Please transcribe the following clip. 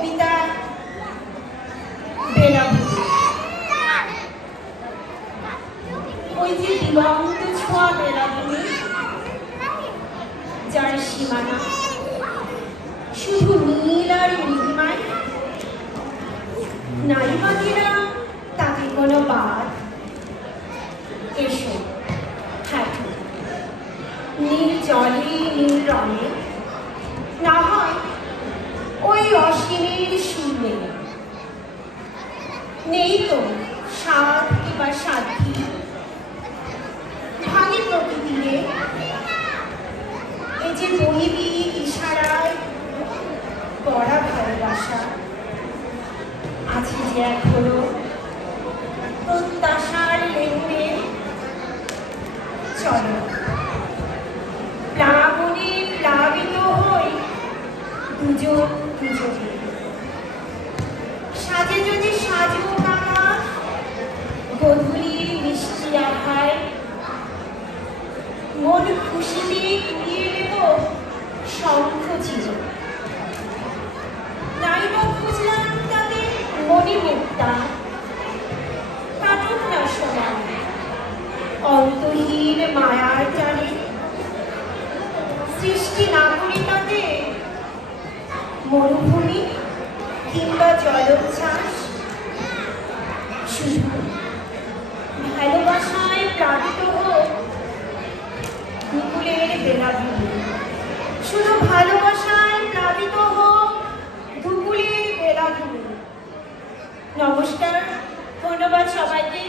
কবিতা বেলাভূমি, ওই যে দিগন্ত ছোঁয়া বেলাভূমি, যার সীমানা শুধু নীল আর নীলিমায়, নারী বাকিরা তাকে কোনো বাদ। এসো হাঁটু, নীল জলে নীল রঙে, না হয় ওই অসীমের শূন্যে। নেই তো সাধ কিংবা সাধ্যি, ভাঙে প্রকৃতিরে এই যে বৈদিক ইশারায় পড়া ভালোবাসা আছে যে এখনো প্রত্যাশার লেনবে। চলো প্লাবনে প্লাবিত হই দুজন দুজনে, সাজে যদি সাজুক আকাশ গধূলির মিষ্টি আহার, মন খুশিতে কুড়িয়ে নেব শঙ্খ চির। নাইবা খুঁজলাম তাদের মনে মুক্তা, কাটুক না সময় অন্তহীন মায়ার টানে, সৃষ্টি না করি তাদের মরুভূমি কিংবা জলোচ্ছ্বাস। শুধু ভালোবাসায় প্লাবিত হোক দুকুলের বেলাভূমি, শুধু ভালোবাসায় প্লাবিত হোক দুকুলের বেলাভূমি। নমস্কার, ধন্যবাদ সবাইকে।